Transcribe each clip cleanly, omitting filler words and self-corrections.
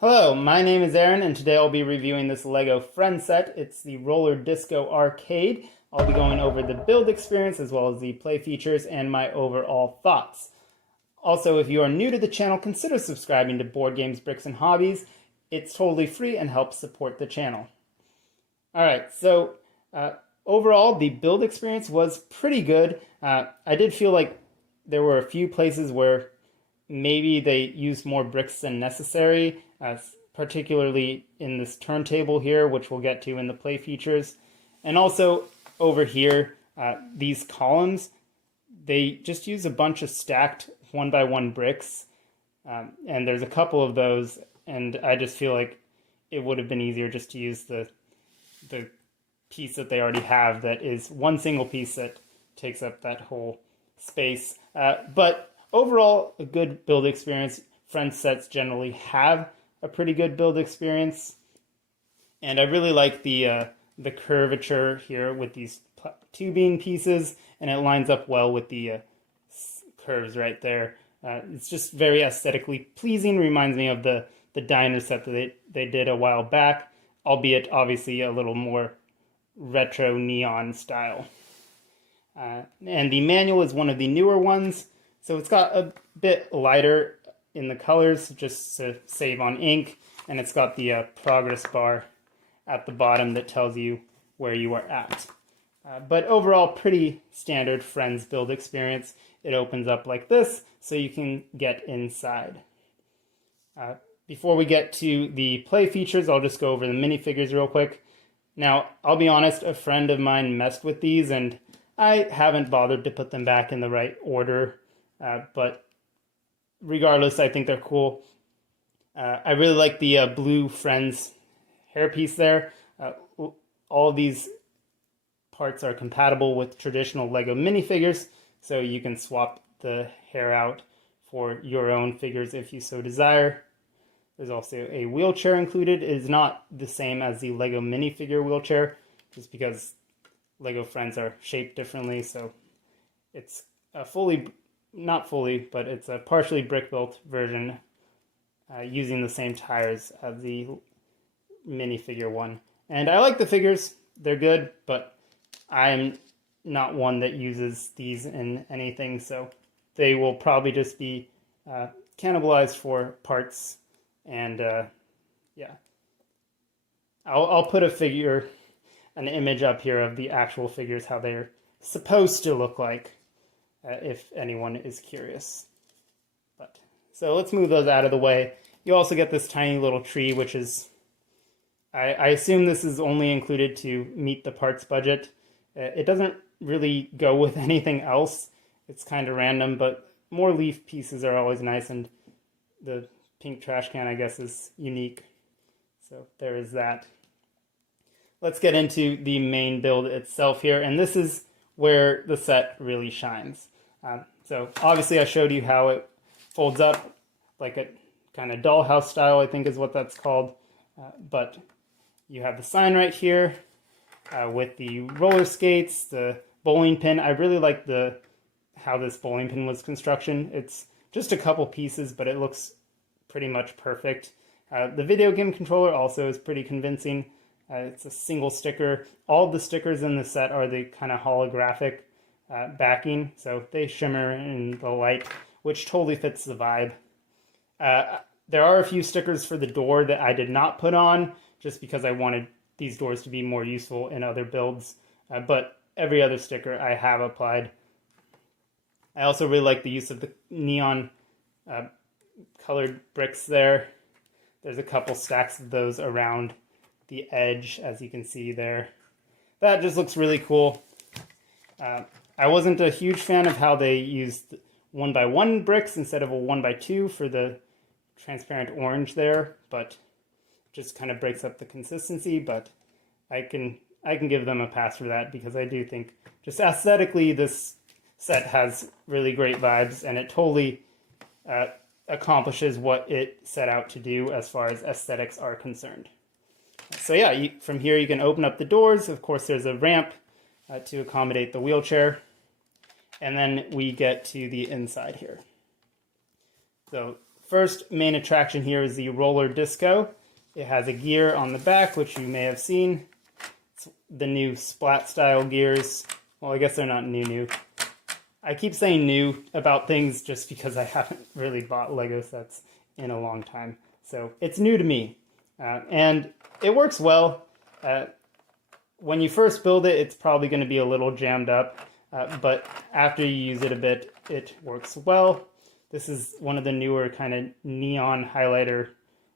Hello, my name is Aaron, and today I'll be reviewing this LEGO Friends set. It's the Roller Disco Arcade. I'll be going over the build experience as well as the play features and my overall thoughts. Also, if you are new to the channel, consider subscribing to Board Games, Bricks, and Hobbies. It's totally free and helps support the channel. Alright, so overall, the build experience was pretty good. I did feel like there were a few places where maybe they used more bricks than necessary, particularly in this turntable here, which we'll get to in the play features. And also over here, these columns, they just use a bunch of stacked 1x1 bricks. And there's a couple of those, and I just feel like it would have been easier just to use the piece that they already have that is one single piece that takes up that whole space. But overall, a good build experience. Friends sets generally have a pretty good build experience. And I really like the curvature here with these tubing pieces, and it lines up well with the curves right there. It's just very aesthetically pleasing. Reminds me of the diner set that they did a while back, albeit obviously a little more retro neon style. And the manual is one of the newer ones, so it's got a bit lighter in the colors just to save on ink, and it's got the progress bar at the bottom that tells you where you are at. But overall, pretty standard Friends build experience. It opens up like this, so you can get inside. Before we get to the play features, I'll just go over the minifigures real quick. Now, I'll be honest, a friend of mine messed with these, and I haven't bothered to put them back in the right order. But regardless, I think they're cool. I really like the blue Friends hairpiece there. All these parts are compatible with traditional LEGO minifigures, so you can swap the hair out for your own figures if you so desire. There's also a wheelchair included. It is not the same as the LEGO minifigure wheelchair, just because LEGO Friends are shaped differently, so it's not fully, but it's a partially brick-built version using the same tires as the minifigure one. And I like the figures. They're good, but I'm not one that uses these in anything, so they will probably just be cannibalized for parts. And yeah, I'll put an image up here of the actual figures, how they're supposed to look like, if anyone is curious. So let's move those out of the way. You also get this tiny little tree, which is, I assume this is only included to meet the parts budget. It doesn't really go with anything else. It's kind of random, but more leaf pieces are always nice, and the pink trash can, I guess, is unique. So there is that. Let's get into the main build itself here, and this is where the set really shines. So obviously I showed you how it folds up like a kind of dollhouse style, I think is what that's called. But you have the sign right here with the roller skates, the bowling pin. I really like how this bowling pin was construction. It's just a couple pieces, but it looks pretty much perfect. The video game controller also is pretty convincing. It's a single sticker. All the stickers in the set are the kind of holographic backing, so they shimmer in the light, which totally fits the vibe. There are a few stickers for the door that I did not put on, just because I wanted these doors to be more useful in other builds, but every other sticker I have applied. I also really like the use of the neon colored bricks there. There's a couple stacks of those around the edge, as you can see there. That just looks really cool. I wasn't a huge fan of how they used 1x1 bricks instead of a 1x2 for the transparent orange there, but just kind of breaks up the consistency. But I can give them a pass for that, because I do think just aesthetically this set has really great vibes, and it totally accomplishes what it set out to do as far as aesthetics are concerned. So yeah, from here you can open up the doors. Of course, there's a ramp to accommodate the wheelchair. And then we get to the inside here. So first main attraction here is the roller disco. It has a gear on the back, which you may have seen. It's the new Splat style gears. Well, I guess they're not new. I keep saying new about things just because I haven't really bought Lego sets in a long time. So it's new to me. And it works well. When you first build it, it's probably going to be a little jammed up. But after you use it a bit, it works well. This is one of the newer kind of neon highlighter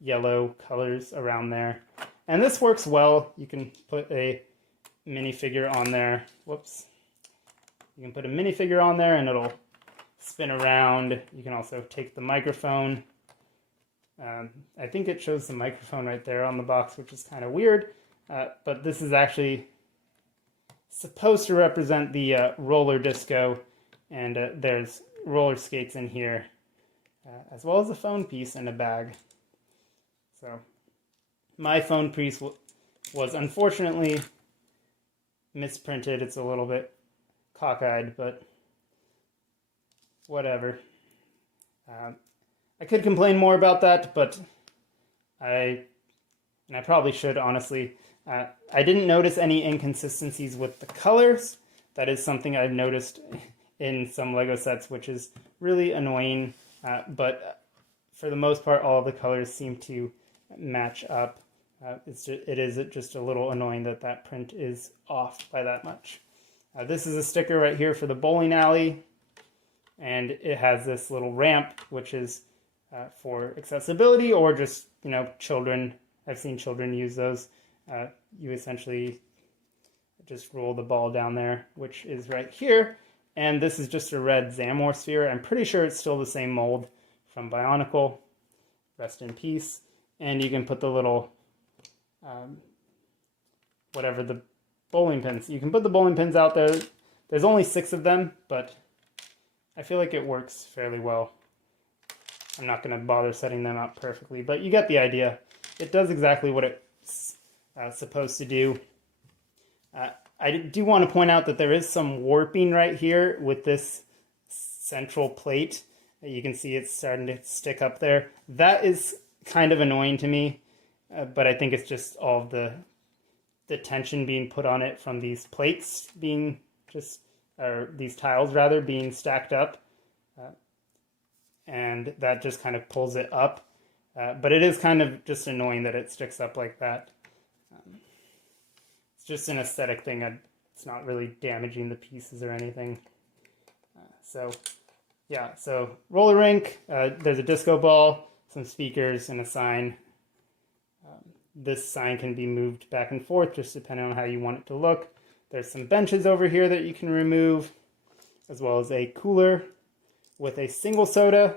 yellow colors around there. And this works well. You can put a minifigure on there. Whoops. You can put a minifigure on there and it'll spin around. You can also take the microphone. I think it shows the microphone right there on the box, which is kind of weird. But this is actually supposed to represent the roller disco. And there's roller skates in here, as well as a phone piece and a bag. So my phone piece was unfortunately misprinted. It's a little bit cockeyed, but whatever. I could complain more about that, but I probably should, honestly. I didn't notice any inconsistencies with the colors. That is something I've noticed in some Lego sets, which is really annoying. But for the most part, all of the colors seem to match up. It is just a little annoying that that print is off by that much. This is a sticker right here for the bowling alley, and it has this little ramp, which is for accessibility or just, children. I've seen children use those. You essentially just roll the ball down there, which is right here. And this is just a red Zamor sphere. I'm pretty sure it's still the same mold from Bionicle. Rest in peace. And you can put the little, the bowling pins. You can put the bowling pins out there. There's only 6 of them, but I feel like it works fairly well. I'm not going to bother setting them up perfectly, but you get the idea. It does exactly what it's supposed to do. I do want to point out that there is some warping right here with this central plate. You can see it's starting to stick up there. That is kind of annoying to me, but I think it's just all of the tension being put on it from these plates being or these tiles rather, being stacked up. And that just kind of pulls it up. But it is kind of just annoying that it sticks up like that. It's just an aesthetic thing. It's not really damaging the pieces or anything. So roller rink. There's a disco ball, some speakers, and a sign. This sign can be moved back and forth just depending on how you want it to look. There's some benches over here that you can remove, as well as a cooler with a single soda.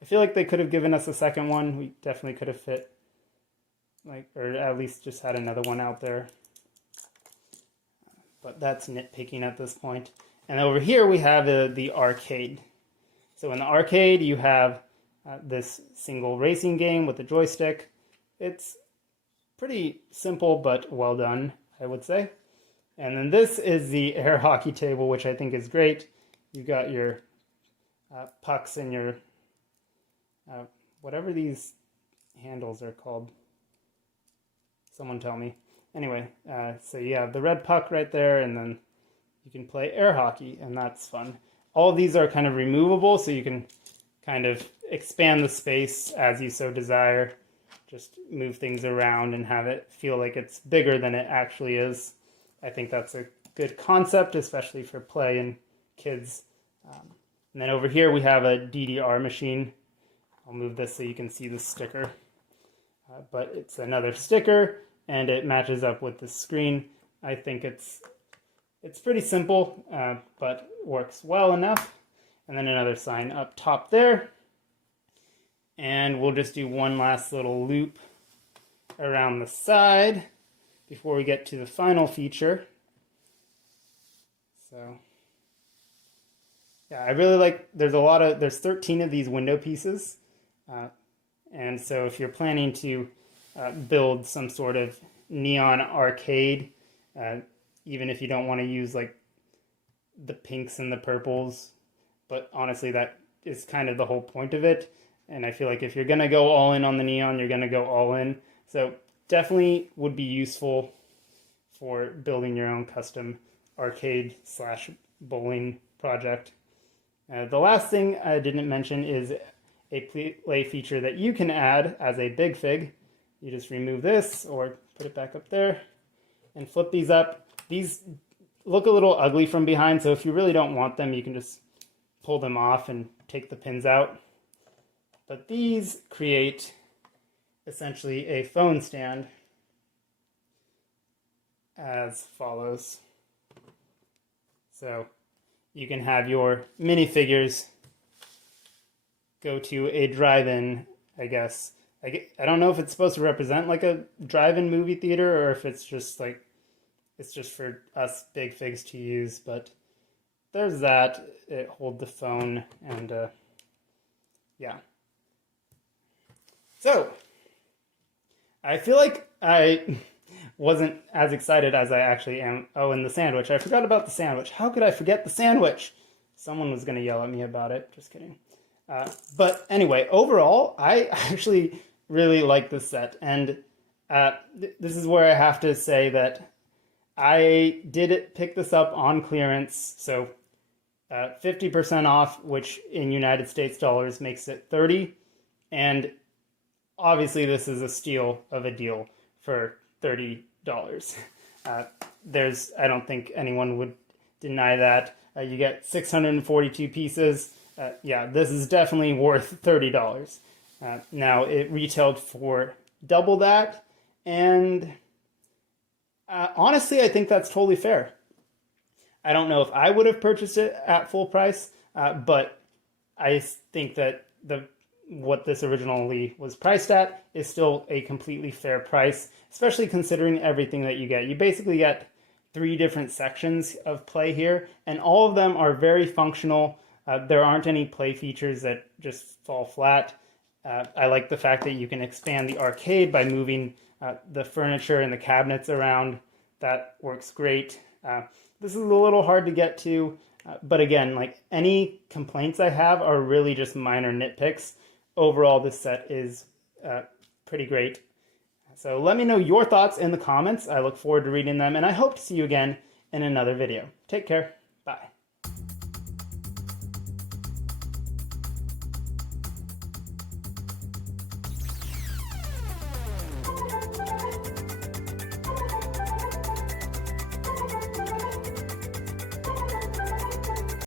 I feel like they could have given us a second one. We definitely could have fit, or at least just had another one out there. But that's nitpicking at this point. And over here we have the arcade. So in the arcade you have this single racing game with a joystick. It's pretty simple but well done, I would say. And then this is the air hockey table, which I think is great. You've got your pucks and your whatever these handles are called. Someone tell me. Anyway, so you have the red puck right there, and then you can play air hockey, and that's fun. All of these are kind of removable, so you can kind of expand the space as you so desire. Just move things around and have it feel like it's bigger than it actually is. I think that's a good concept, especially for play and kids. And then over here we have a DDR machine. I'll move this so you can see the sticker. But it's another sticker, and it matches up with the screen. I think it's pretty simple, but works well enough. And then another sign up top there. And we'll just do one last little loop around the side before we get to the final feature. So yeah, I really like, there's 13 of these window pieces. And so if you're planning to build some sort of neon arcade, even if you don't want to use like the pinks and the purples, but honestly that is kind of the whole point of it. And I feel like if you're going to go all in on the neon, you're going to go all in. So definitely would be useful for building your own custom arcade / bowling project. The last thing I didn't mention is a play feature that you can add as a big fig. You just remove this or put it back up there and flip these up. These look a little ugly from behind, so if you really don't want them, you can just pull them off and take the pins out. But these create essentially a phone stand as follows. So you can have your minifigures go to a drive-in, I guess. I don't know if it's supposed to represent like a drive-in movie theater or if it's just like, it's just for us big figs to use, but there's that. It holds the phone and yeah. So I feel like I wasn't as excited as I actually am. Oh, and the sandwich. I forgot about the sandwich. How could I forget the sandwich? Someone was going to yell at me about it. Just kidding. But anyway, overall, I actually really like this set. And this is where I have to say that I did pick this up on clearance. So 50% off, which in United States dollars makes it 30. And obviously this is a steal of a deal for $30. I don't think anyone would deny that. You get 642 pieces. Yeah, this is definitely worth $30. Now, it retailed for double that, and honestly, I think that's totally fair. I don't know if I would have purchased it at full price, but I think that what this originally was priced at is still a completely fair price, especially considering everything that you get. You basically get 3 different sections of play here, and all of them are very functional. There aren't any play features that just fall flat. I like the fact that you can expand the arcade by moving the furniture and the cabinets around. That works great. This is a little hard to get to, but again, like any complaints I have are really just minor nitpicks. Overall, this set is pretty great. So let me know your thoughts in the comments. I look forward to reading them, and I hope to see you again in another video. Take care. Bye.